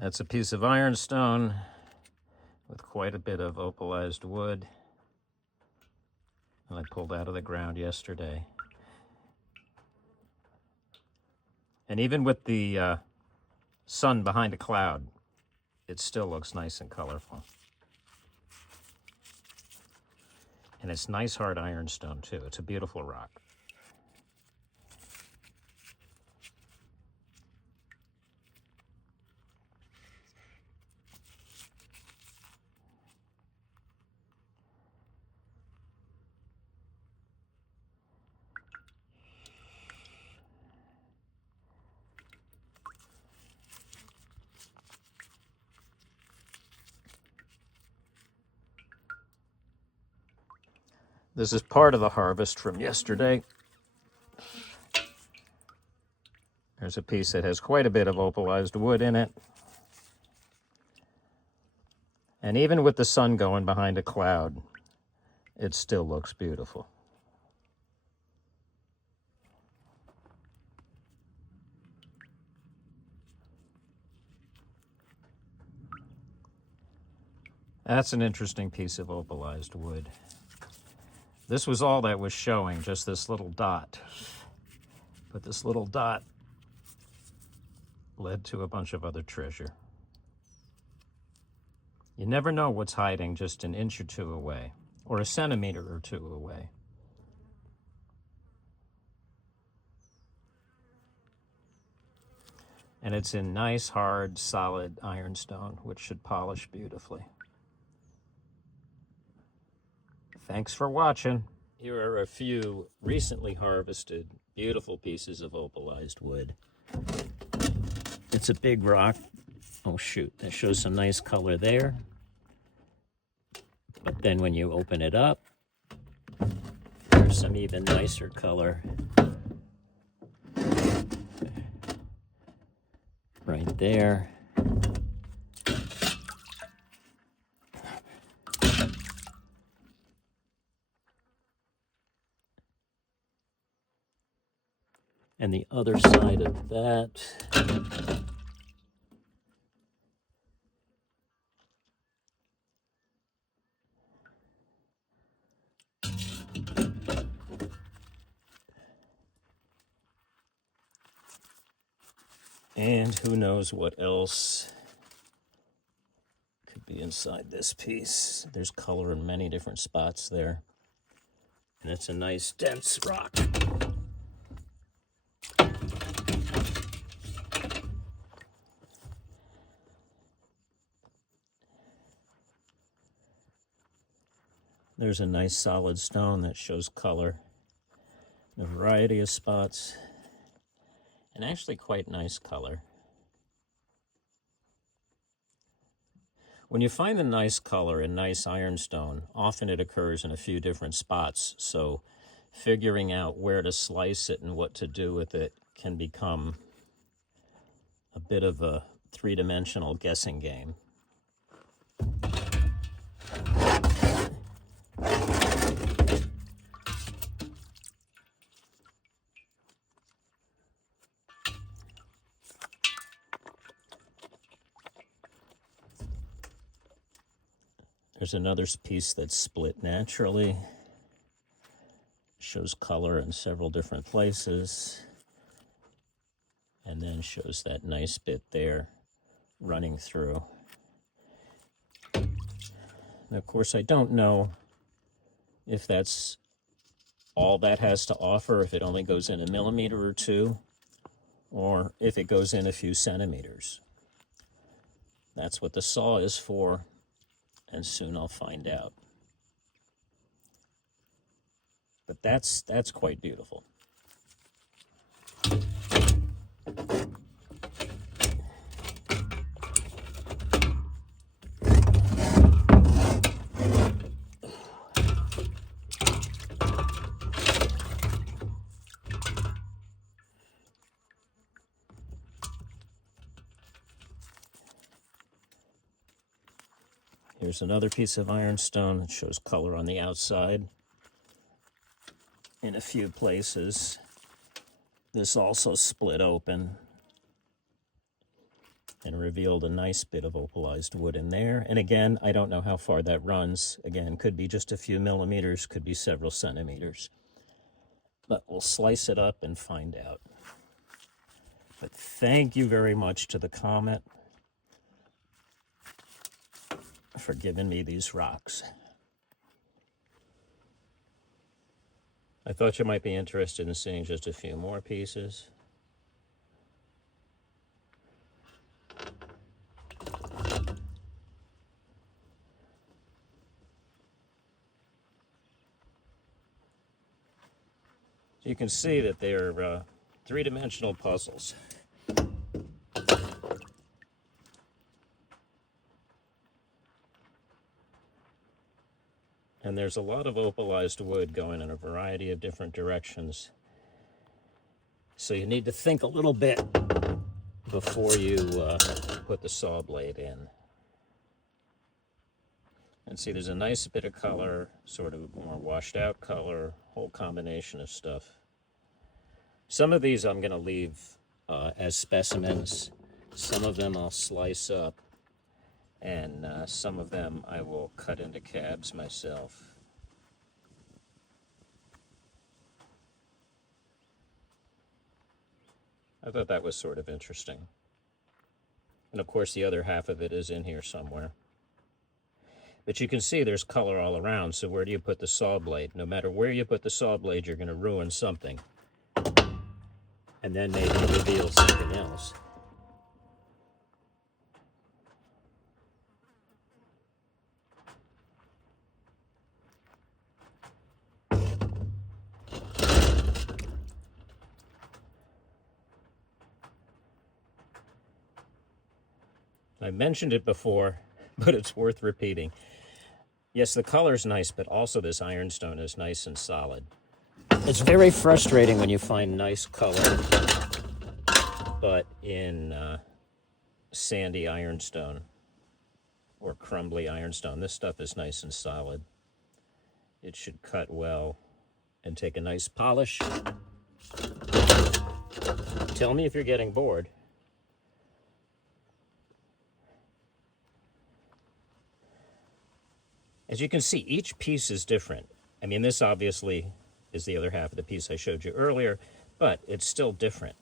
That's a piece of ironstone with quite a bit of opalized wood that I pulled out of the ground yesterday. And even with the sun behind a cloud, it still looks nice and colorful. And it's nice hard ironstone too. It's a beautiful rock. This is part of the harvest from yesterday. There's a piece that has quite a bit of opalized wood in it. And even with the sun going behind a cloud, it still looks beautiful. That's an interesting piece of opalized wood. This was all that was showing, just this little dot. But this little dot led to a bunch of other treasure. You never know what's hiding just an inch or two away, or a centimeter or two away. And it's in nice, hard, solid ironstone, which should polish beautifully. Thanks for watching. Here are a few recently harvested, beautiful pieces of opalized wood. It's a big rock. Oh shoot, that shows some nice color there. But then when you open it up, there's some even nicer color right there. And the other side of that, and who knows what else could be inside this piece. There's color in many different spots there. And it's a nice dense rock. There's a nice solid stone that shows color in a variety of spots, and actually quite nice color. When you find a nice color in nice ironstone, often it occurs in a few different spots, so figuring out where to slice it and what to do with it can become a bit of a three-dimensional guessing game. There's another piece that's split naturally. Shows color in several different places. And then shows that nice bit there running through. And of course, I don't know if that's all that has to offer, if it only goes in a millimeter or two, or if it goes in a few centimeters. That's what the saw is for, and soon I'll find out. But that's quite beautiful. Here's another piece of ironstone that shows color on the outside in a few places. This also split open. and revealed a nice bit of opalized wood in there. And again, I don't know how far that runs. Again, could be just a few millimeters, could be several centimeters. But we'll slice it up and find out. But thank you very much to the Comet for giving me these rocks. I thought you might be interested in seeing just a few more pieces. You can see that they're three-dimensional puzzles. And there's a lot of opalized wood going in a variety of different directions. So you need to think a little bit before you put the saw blade in. And see, there's a nice bit of color, sort of more washed out color, whole combination of stuff. Some of these I'm going to leave as specimens. Some of them I'll slice up, and some of them I will cut into cabs myself. I thought that was sort of interesting. And of course the other half of it is in here somewhere. But you can see there's color all around, so where do you put the saw blade? No matter where you put the saw blade, you're going to ruin something. And then maybe reveal something else. I mentioned it before, but it's worth repeating. Yes, the color's nice, but also this ironstone is nice and solid. It's very frustrating when you find nice color, but in sandy ironstone or crumbly ironstone, this stuff is nice and solid. It should cut well and take a nice polish. Tell me if you're getting bored. As you can see, each piece is different. I mean, this obviously is the other half of the piece I showed you earlier, but it's still different.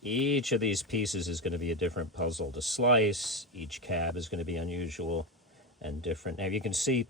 Each of these pieces is going to be a different puzzle to slice. Each cab is going to be unusual and different. Now you can see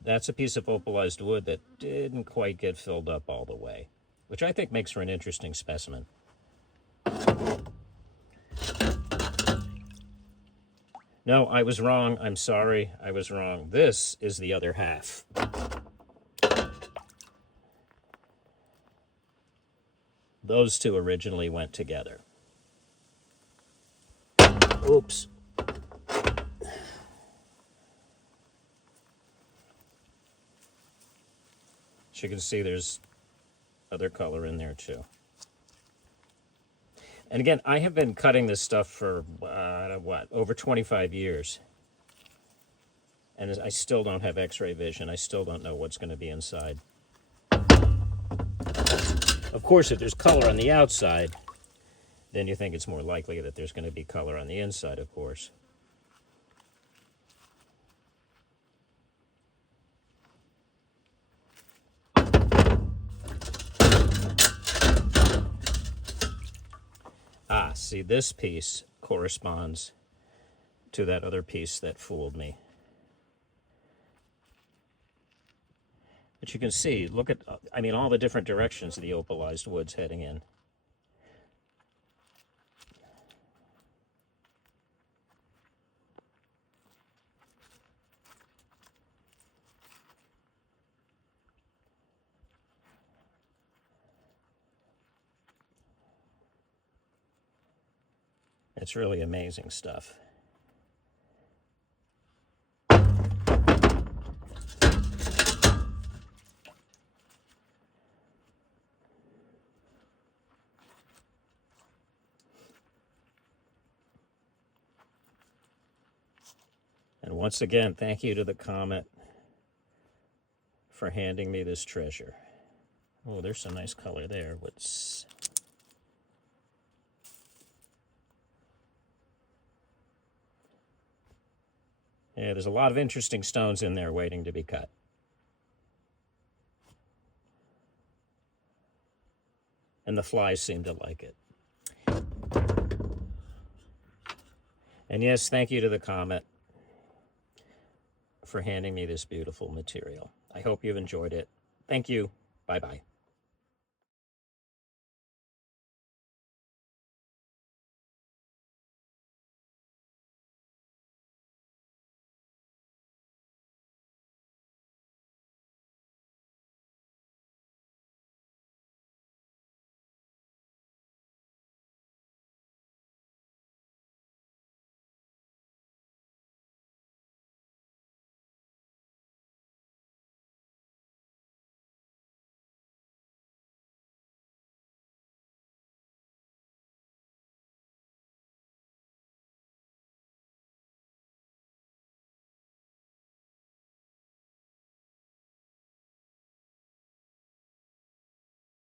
that's a piece of opalized wood that didn't quite get filled up all the way, which I think makes for an interesting specimen. No, I was wrong. I'm sorry. I was wrong. This is the other half. Those two originally went together. Oops. As you can see, there's other color in there too. And again, I have been cutting this stuff for, over 25 years. And I still don't have x-ray vision. I still don't know what's going to be inside. Of course, if there's color on the outside, then you think it's more likely that there's going to be color on the inside, of course. Ah, see, this piece corresponds to that other piece that fooled me. But you can see, look at, I mean, all the different directions the opalized wood's heading in. It's really amazing stuff. And once again, thank you to the Comet for handing me this treasure. Oh, there's some nice color there. What's... Yeah, there's a lot of interesting stones in there waiting to be cut. And the flies seem to like it. And yes, thank you to the Comet for handing me this beautiful material. I hope you've enjoyed it. Thank you. Bye-bye.